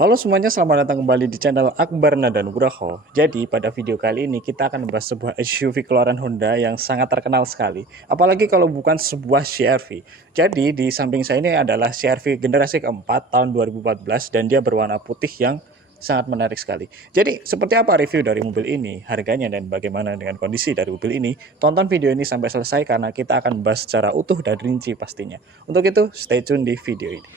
Halo semuanya, selamat datang kembali di channel Akbar Nada Nugroho. Jadi pada video kali ini kita akan membahas sebuah SUV keluaran Honda yang sangat terkenal sekali. Apalagi kalau bukan sebuah CR-V. Jadi di samping saya ini adalah CR-V generasi keempat tahun 2014 dan dia berwarna putih yang sangat menarik sekali. Jadi seperti apa review dari mobil ini, harganya dan bagaimana dengan kondisi dari mobil ini? Tonton video ini sampai selesai karena kita akan membahas secara utuh dan rinci pastinya. Untuk itu stay tune di video ini.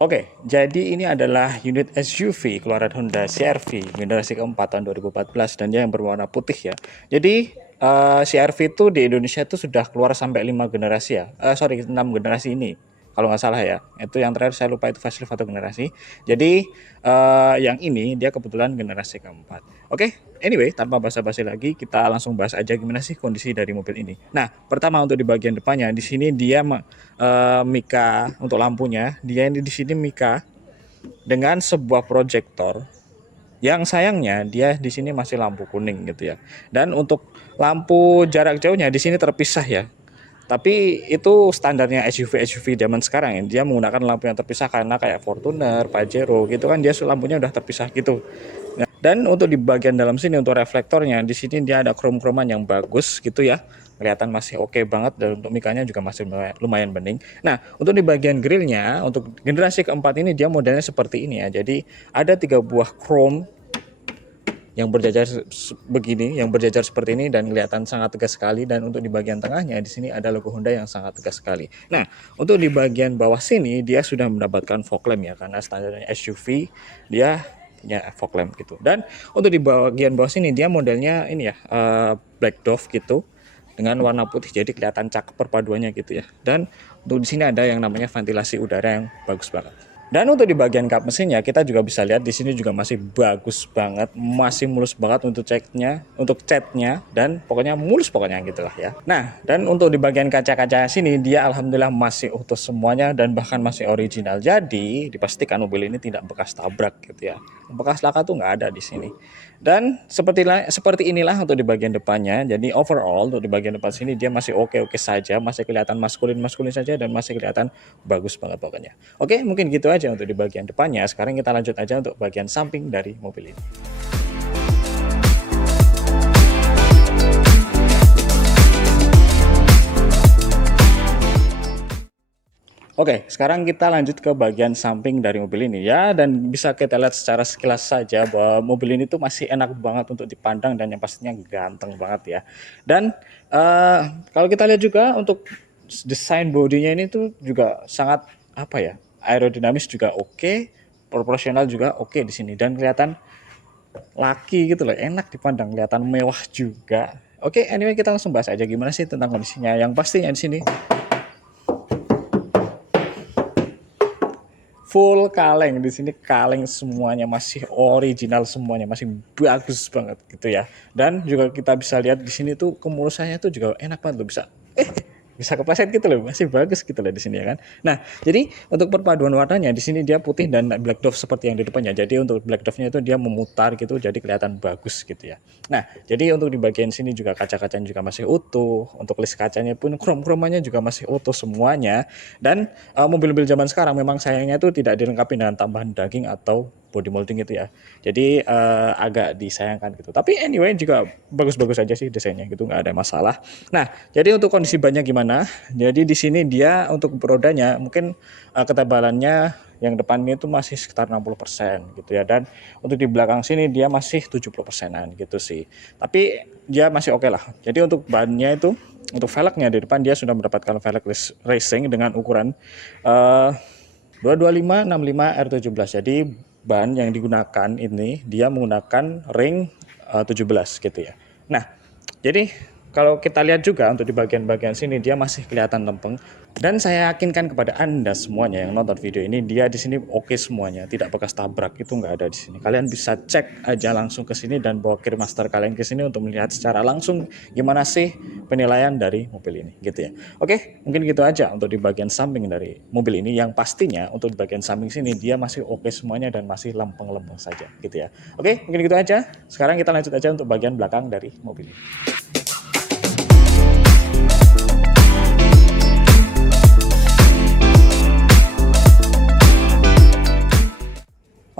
Oke, jadi ini adalah unit SUV keluaran Honda CR-V generasi keempat tahun 2014 dan dia yang berwarna putih ya. Jadi CR-V itu di Indonesia itu sudah keluar sampai 5 generasi ya. Sorry, 6 generasi ini. Kalau nggak salah ya. Itu yang terakhir saya lupa itu facelift atau generasi. Jadi yang ini dia kebetulan generasi keempat. Oke, anyway, tanpa basa-basi lagi kita langsung bahas aja gimana sih kondisi dari mobil ini. Nah, pertama untuk di bagian depannya di sini dia mika untuk lampunya, dia ini di sini mika dengan sebuah proyektor yang sayangnya dia di sini masih lampu kuning gitu ya. Dan untuk lampu jarak jauhnya di sini terpisah ya. Tapi itu standarnya SUV zaman sekarang ya. Dia menggunakan lampu yang terpisah karena kayak Fortuner, Pajero gitu kan dia lampunya udah terpisah gitu. Nah, dan untuk di bagian dalam sini untuk reflektornya di sini dia ada krom-kroman yang bagus gitu ya. Kelihatan masih oke banget dan untuk mikanya juga masih lumayan bening. Nah, untuk di bagian grillnya untuk generasi keempat ini dia modelnya seperti ini ya. Jadi ada 3 buah chrome yang berjajar begini, yang berjajar seperti ini dan kelihatan sangat tegas sekali. Dan untuk di bagian tengahnya di sini ada logo Honda yang sangat tegas sekali. Nah, untuk di bagian bawah sini dia sudah mendapatkan fog lamp ya, karena standarnya SUV dia punya fog lamp gitu. Dan untuk di bagian bawah sini dia modelnya ini ya, black dove gitu dengan warna putih, jadi kelihatan cakep perpaduannya gitu ya. Dan untuk di sini ada yang namanya ventilasi udara yang bagus banget. Dan untuk di bagian kap mesinnya kita juga bisa lihat di sini juga masih bagus banget, masih mulus banget untuk catnya dan pokoknya mulus pokoknya gitulah ya. Nah, dan untuk di bagian kaca-kaca sini dia alhamdulillah masih utuh semuanya dan bahkan masih original. Jadi dipastikan mobil ini tidak bekas tabrak gitu ya. Bekas laka tuh nggak ada di sini. Dan seperti inilah untuk di bagian depannya. Jadi overall untuk di bagian depan sini dia masih oke-oke saja, masih kelihatan maskulin saja dan masih kelihatan bagus banget pokoknya. Oke, mungkin gitu aja untuk di bagian depannya. Sekarang kita lanjut aja untuk bagian samping dari mobil ini. Oke, sekarang kita lanjut ke bagian samping dari mobil ini ya, dan bisa kita lihat secara sekilas saja bahwa mobil ini tuh masih enak banget untuk dipandang dan yang pastinya ganteng banget ya. Dan kalau kita lihat juga untuk desain bodinya ini tuh juga sangat apa ya, aerodinamis juga oke, proporsional juga oke di sini dan kelihatan laki gitu loh, enak dipandang, kelihatan mewah juga. Oke, anyway kita langsung bahas aja gimana sih tentang kondisinya. Yang pastinya di sini full kaleng, di sini kaleng semuanya, masih original semuanya, masih bagus banget gitu ya. Dan juga kita bisa lihat di sini tuh kemulusannya tuh juga enak banget loh, bisa kepleset gitu loh, masih bagus gitu loh di sini ya kan. Nah, jadi untuk perpaduan warnanya di sini dia putih dan black dove seperti yang di depannya. Jadi untuk black dove-nya itu dia memutar gitu, jadi kelihatan bagus gitu ya. Nah, jadi untuk di bagian sini juga kaca-kacanya juga masih utuh. Untuk list kacanya pun krom-kromannya juga masih utuh semuanya. Dan mobil-mobil zaman sekarang memang sayangnya itu tidak dilengkapi dengan tambahan daging atau body molding gitu ya. Jadi agak disayangkan gitu. Tapi anyway juga bagus-bagus aja sih desainnya gitu, nggak ada masalah. Nah, jadi untuk kondisi bannya gimana? Jadi di sini dia untuk rodanya mungkin ketebalannya yang depannya itu masih sekitar 60% gitu ya, dan untuk di belakang sini dia masih 70%-an gitu sih. Tapi dia masih oke lah. Jadi untuk bannya itu, untuk velgnya di depan dia sudah mendapatkan velg racing dengan ukuran 225/65 R17. Jadi ban yang digunakan ini dia menggunakan ring 17 gitu ya. Nah, jadi kalau kita lihat juga untuk di bagian-bagian sini dia masih kelihatan lempeng, dan saya yakinkan kepada Anda semuanya yang nonton video ini, dia di sini oke semuanya, tidak bekas tabrak, itu nggak ada di sini. Kalian bisa cek aja langsung ke sini dan bawa Master kalian ke sini untuk melihat secara langsung gimana sih penilaian dari mobil ini gitu ya. Oke, mungkin gitu aja untuk di bagian samping dari mobil ini, yang pastinya untuk di bagian samping sini dia masih oke semuanya dan masih lempeng-lempeng saja gitu ya. Oke, mungkin gitu aja. Sekarang kita lanjut aja untuk bagian belakang dari mobil ini.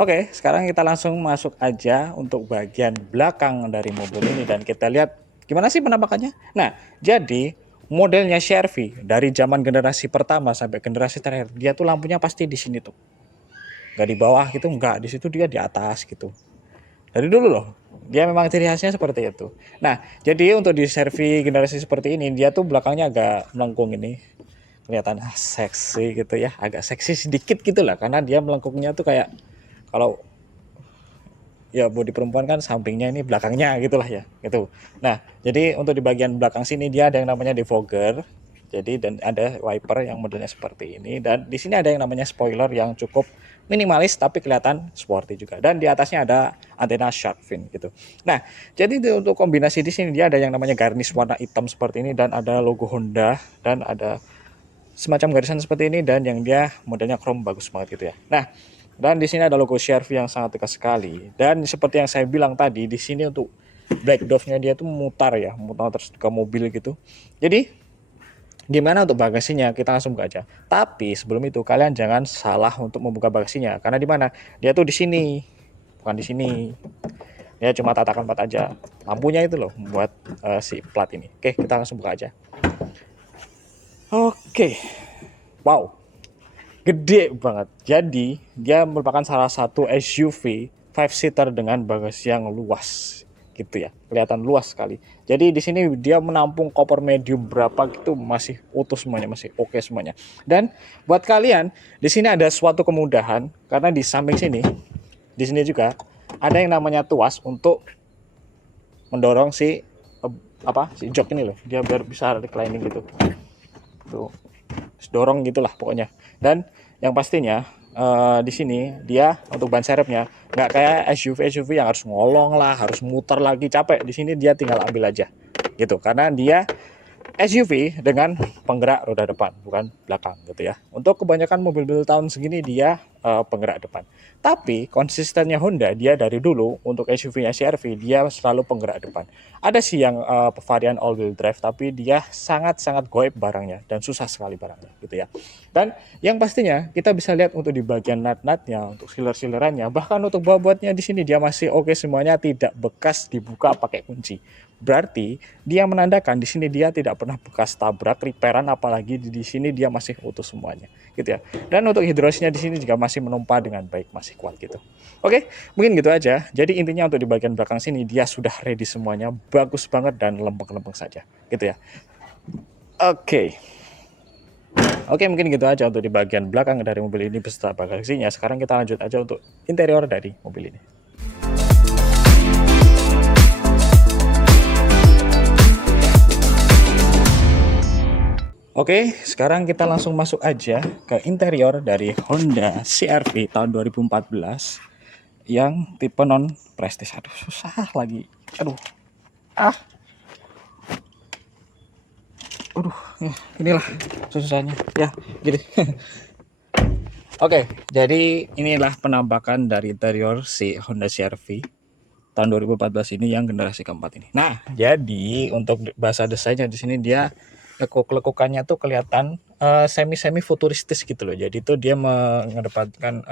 Oke, sekarang kita langsung masuk aja untuk bagian belakang dari mobil ini dan kita lihat gimana sih penampakannya. Nah, jadi modelnya CR-V dari zaman generasi pertama sampai generasi terakhir, dia tuh lampunya pasti di sini tuh. Nggak di bawah gitu, nggak. Di situ dia di atas gitu. Dari dulu loh. Dia memang ciri khasnya seperti itu. Nah, jadi untuk di CR-V generasi seperti ini, dia tuh belakangnya agak melengkung ini. Kelihatan seksi gitu ya, agak seksi sedikit gitu lah, karena dia melengkungnya tuh kayak kalau ya bodi perempuan kan sampingnya ini belakangnya gitulah ya gitu. Nah, jadi untuk di bagian belakang sini dia ada yang namanya defogger. Jadi dan ada wiper yang modelnya seperti ini, dan di sini ada yang namanya spoiler yang cukup minimalis tapi kelihatan sporty juga, dan di atasnya ada antena shark fin gitu. Nah, jadi untuk kombinasi di sini dia ada yang namanya garnish warna hitam seperti ini, dan ada logo Honda, dan ada semacam garisan seperti ini, dan yang dia modelnya chrome bagus banget gitu ya. Nah, dan di sini ada logo CR-V yang sangat tegas sekali. Dan seperti yang saya bilang tadi, di sini untuk black dove-nya dia tuh mutar ya, mutar terus ke mobil gitu. Jadi gimana untuk bagasinya? Kita langsung buka aja. Tapi sebelum itu kalian jangan salah untuk membuka bagasinya, karena di mana? Dia tuh di sini, bukan di sini. Dia cuma tatakan plat aja. Lampunya itu loh buat si plat ini. Oke, kita langsung buka aja. Oke. Wow. Gede banget. Jadi dia merupakan salah satu SUV 5-seater dengan bagasi yang luas gitu ya. Kelihatan luas sekali. Jadi di sini dia menampung koper medium berapa gitu masih utuh semuanya, masih oke semuanya. Dan buat kalian di sini ada suatu kemudahan, karena di samping sini, di sini juga ada yang namanya tuas untuk mendorong si si jok ini loh. Dia biar bisa reclining gitu. Tuh. Dorong gitulah pokoknya. Dan yang pastinya di sini dia untuk ban serepnya nggak kayak SUV yang harus ngolong lah, harus muter lagi, capek. Di sini dia tinggal ambil aja gitu, karena dia SUV dengan penggerak roda depan, bukan belakang gitu ya. Untuk kebanyakan mobil-mobil tahun segini dia penggerak depan. Tapi konsistennya Honda, dia dari dulu untuk SUV-nya CR-V dia selalu penggerak depan. Ada sih yang varian all wheel drive, tapi dia sangat-sangat goib barangnya dan susah sekali barangnya gitu ya. Dan yang pastinya kita bisa lihat untuk di bagian nut-nutnya, untuk sealer-sealerannya, bahkan untuk bobotnya di sini dia masih oke semuanya, tidak bekas dibuka pakai kunci. Berarti dia menandakan di sini dia tidak pernah bekas tabrak, repairan, apalagi di sini dia masih utuh semuanya gitu ya. Dan untuk hidrosnya di sini juga masih menumpa dengan baik, masih kuat gitu. Oke, mungkin gitu aja. Jadi intinya untuk di bagian belakang sini dia sudah ready semuanya, bagus banget dan lempeng-lempeng saja gitu ya. Oke. Oke, mungkin gitu aja untuk di bagian belakang dari mobil ini beserta bagasinya. Sekarang kita lanjut aja untuk interior dari mobil ini. Oke, sekarang kita langsung masuk aja ke interior dari Honda CR-V tahun 2014 yang tipe non prestige. Aduh, susah lagi. Aduh. Ya, inilah susahnya. Ya, gini. Oke, jadi inilah penampakan dari interior si Honda CR-V tahun 2014 ini yang generasi keempat ini. Nah, jadi untuk bahasa desainnya di sini dia lekuk-lekukannya tuh kelihatan semi-semi futuristis gitu loh. Jadi tuh dia mengedepankan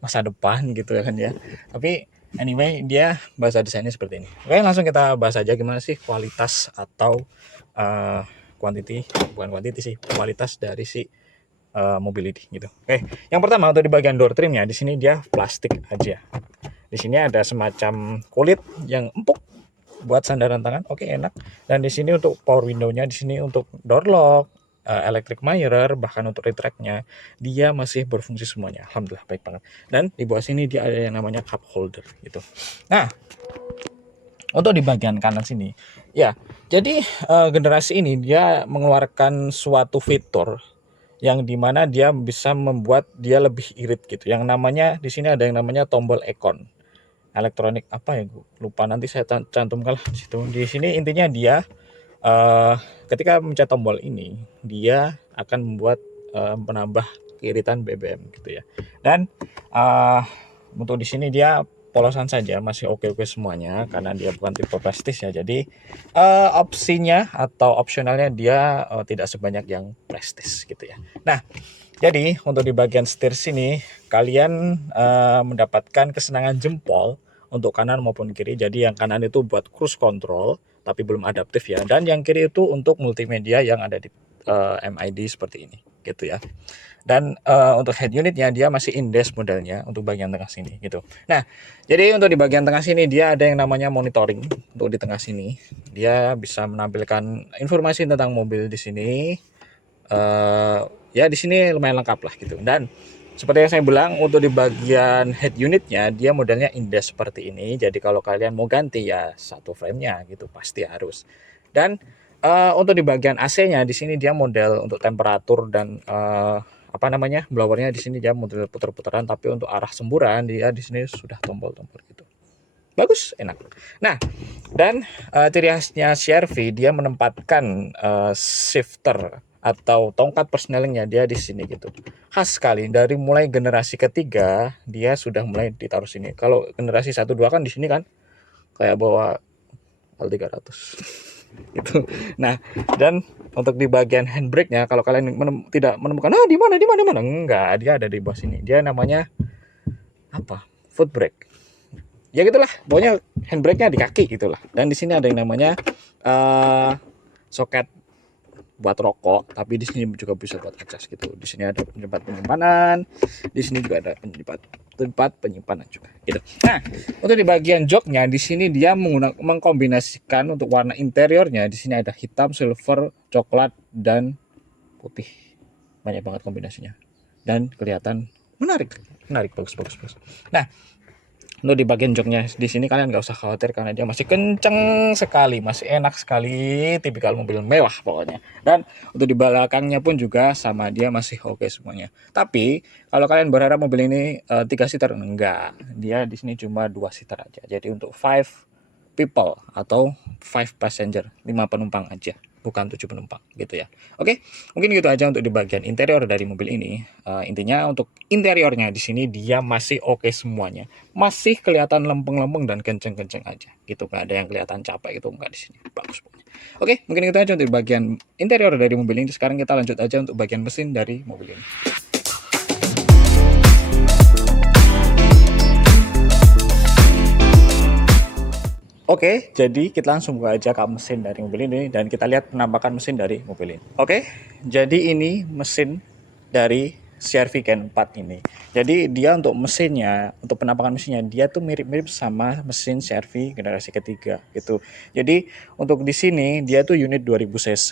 masa depan gitu kan ya. Tapi anyway dia bahasa desainnya seperti ini. Oke, langsung kita bahas aja gimana sih kualitas atau kualitas dari si mobil ini gitu. Oke, yang pertama untuk di bagian door trimnya di sini dia plastik aja. Di sini ada semacam kulit yang empuk buat sandaran tangan, oke enak. Dan di sini untuk power window-nya, di sini untuk door lock, electric mirror, bahkan untuk retract-nya dia masih berfungsi semuanya. Alhamdulillah baik banget. Dan di bawah sini dia ada yang namanya cup holder gitu. Nah, untuk di bagian kanan sini Ya, jadi generasi ini dia mengeluarkan suatu fitur yang dimana dia bisa membuat dia lebih irit gitu. Yang namanya di sini ada yang namanya tombol icon elektronik apa ya, lupa, nanti saya cantumkan lah di situ. Di sini intinya dia ketika mencet tombol ini dia akan membuat menambah keiritan BBM gitu ya. Dan uh, untuk di sini dia polosan saja, masih oke-oke semuanya karena dia bukan tipe prestis ya. Jadi opsinya atau opsionalnya dia tidak sebanyak yang prestis gitu ya. Nah, jadi untuk di bagian setir sini kalian mendapatkan kesenangan jempol untuk kanan maupun kiri. Jadi yang kanan itu buat cruise control tapi belum adaptif ya. Dan yang kiri itu untuk multimedia yang ada di MID seperti ini gitu ya. Dan untuk head unitnya dia masih indes modelnya untuk bagian tengah sini gitu. Nah, jadi untuk di bagian tengah sini dia ada yang namanya monitoring untuk di tengah sini. Dia bisa menampilkan informasi tentang mobil di sini. Ya di sini lumayan lengkap lah gitu. Dan seperti yang saya bilang untuk di bagian head unitnya dia modelnya indes seperti ini. Jadi kalau kalian mau ganti ya satu frame-nya gitu pasti harus. Dan untuk di bagian AC-nya di sini dia model untuk temperatur dan apa namanya blowernya di sini dia model puter-puteran, tapi untuk arah semburan dia di sini sudah tombol-tombol gitu. Bagus, enak. Nah, dan ciri khasnya CR-V dia menempatkan shifter atau tongkat persnelingnya dia di sini gitu. Khas sekali dari mulai generasi ketiga dia sudah mulai ditaruh sini. Kalau generasi 1 2 kan di sini kan kayak bawa L300 gitu. Nah, dan untuk di bagian handbrake-nya kalau kalian tidak menemukan di mana enggak, dia ada di bawah sini. Dia namanya apa? Foot brake. Ya gitulah, pokoknya handbrake-nya di kaki gitulah. Dan di sini ada yang namanya soket buat rokok, tapi di sini juga bisa buat acas gitu. Di sini ada tempat penyimpanan, di sini juga ada tempat penyimpanan juga gitu. Nah, untuk di bagian joknya di sini dia mengkombinasikan untuk warna interiornya di sini ada hitam, silver, coklat dan putih. Banyak banget kombinasinya. Dan kelihatan menarik, bagus bagus bagus. Nah, untuk di bagian joknya di sini kalian nggak usah khawatir karena dia masih kenceng sekali, masih enak sekali, tipikal mobil mewah pokoknya. Dan untuk di belakangnya pun juga sama, dia masih oke semuanya. Tapi kalau kalian berharap mobil ini 3 seater, enggak, dia di sini cuma 2 seater aja. Jadi untuk 5 people atau 5 passenger, 5 penumpang aja, bukan 7 penumpang gitu ya. Oke, mungkin gitu aja untuk di bagian interior dari mobil ini. Intinya untuk interiornya di sini dia masih oke semuanya, masih kelihatan lempeng-lempeng dan kenceng-kenceng aja gitu, nggak ada yang kelihatan capek gitu, nggak di sini, bagus pokoknya. Oke, mungkin itu aja untuk di bagian interior dari mobil ini. Sekarang kita lanjut aja untuk bagian mesin dari mobil ini. Oke, jadi kita langsung buka aja ke mesin dari mobil ini dan kita lihat penampakan mesin dari mobil ini. Oke, jadi ini mesin dari CR-V Gen 4 ini. Jadi dia untuk mesinnya, untuk penampakan mesinnya dia tuh mirip-mirip sama mesin CR-V generasi ketiga gitu. Jadi untuk di sini dia tuh unit 2000 cc,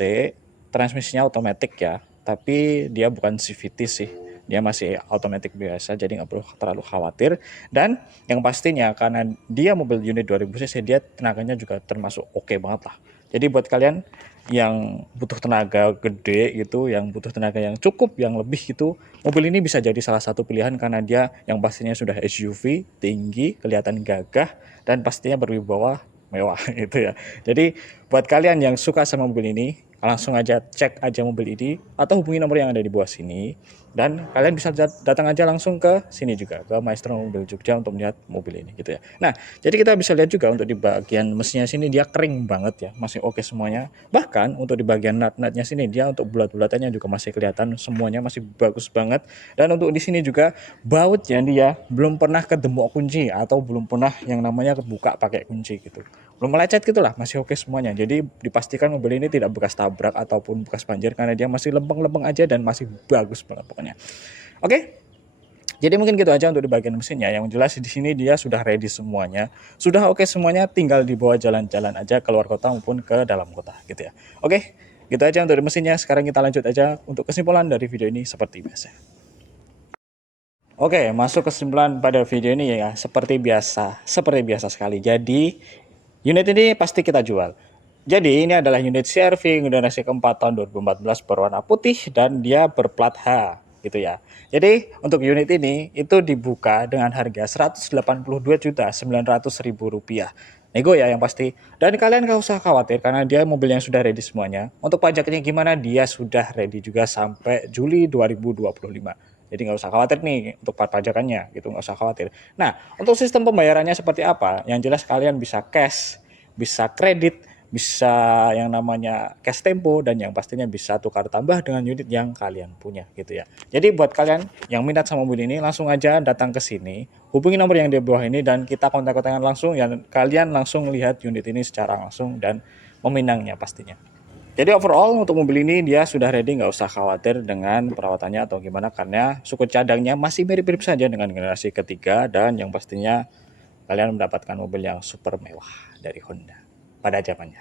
transmisinya otomatis ya, tapi dia bukan CVT sih, dia masih automatic biasa, jadi nggak perlu terlalu khawatir. Dan yang pastinya karena dia mobil unit 2000 cc dia tenaganya juga termasuk oke banget lah. Jadi buat kalian yang butuh tenaga gede gitu, yang butuh tenaga yang cukup, yang lebih gitu, mobil ini bisa jadi salah satu pilihan karena dia yang pastinya sudah SUV, tinggi, kelihatan gagah, dan pastinya berwibawa mewah gitu ya. Jadi buat kalian yang suka sama mobil ini, langsung aja cek aja mobil ini atau hubungi nomor yang ada di bawah sini, dan kalian bisa datang aja langsung ke sini juga, ke Maestro Mobil Jogja untuk melihat mobil ini gitu ya. Nah, jadi kita bisa lihat juga untuk di bagian mesinnya sini dia kering banget ya, masih oke semuanya. Bahkan untuk di bagian nut-nutnya sini dia untuk bulat-bulatannya juga masih kelihatan semuanya masih bagus banget. Dan untuk di sini juga bautnya dia belum pernah kedemok kunci atau belum pernah yang namanya kebuka pakai kunci gitu, belum melecet gitulah, masih oke semuanya. Jadi dipastikan mobil ini tidak bekas tabrak ataupun bekas banjir karena dia masih lempeng-lempeng aja dan masih bagus banget pokoknya. Oke, jadi mungkin gitu aja untuk di bagian mesinnya. Yang jelas di sini dia sudah ready semuanya, sudah oke semuanya, tinggal dibawa jalan-jalan aja keluar kota maupun ke dalam kota gitu ya. Oke, gitu aja untuk di mesinnya. Sekarang kita lanjut aja untuk kesimpulan dari video ini seperti biasa. Oke, masuk kesimpulan pada video ini seperti biasa sekali. Jadi unit ini pasti kita jual. Jadi ini adalah unit CR-V generasi keempat tahun 2014 berwarna putih dan dia berplat H gitu ya. Jadi untuk unit ini itu dibuka dengan harga Rp182.900.000. Nego ya yang pasti. Dan kalian gak usah khawatir karena dia mobil yang sudah ready semuanya. Untuk pajaknya gimana? Dia sudah ready juga sampai Juli 2025. Jadi nggak usah khawatir nih untuk pajakannya gitu, nggak usah khawatir. Nah, untuk sistem pembayarannya seperti apa? Yang jelas kalian bisa cash, bisa kredit, bisa yang namanya cash tempo, dan yang pastinya bisa tukar tambah dengan unit yang kalian punya gitu ya. Jadi buat kalian yang minat sama mobil ini langsung aja datang ke sini, hubungi nomor yang di bawah ini dan kita kontak-kontakan langsung ya, kalian langsung lihat unit ini secara langsung dan meminangnya pastinya. Jadi overall untuk mobil ini dia sudah ready, nggak usah khawatir dengan perawatannya atau gimana karena suku cadangnya masih mirip-mirip saja dengan generasi ketiga, dan yang pastinya kalian mendapatkan mobil yang super mewah dari Honda pada zamannya.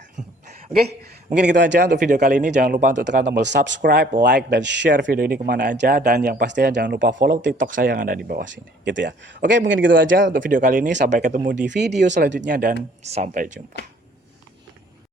Oke, mungkin gitu aja untuk video kali ini. Jangan lupa untuk tekan tombol subscribe, like, dan share video ini kemana aja. Dan yang pastinya jangan lupa follow TikTok saya yang ada di bawah sini. Gitu ya. Oke, mungkin gitu aja untuk video kali ini. Sampai ketemu di video selanjutnya dan sampai jumpa.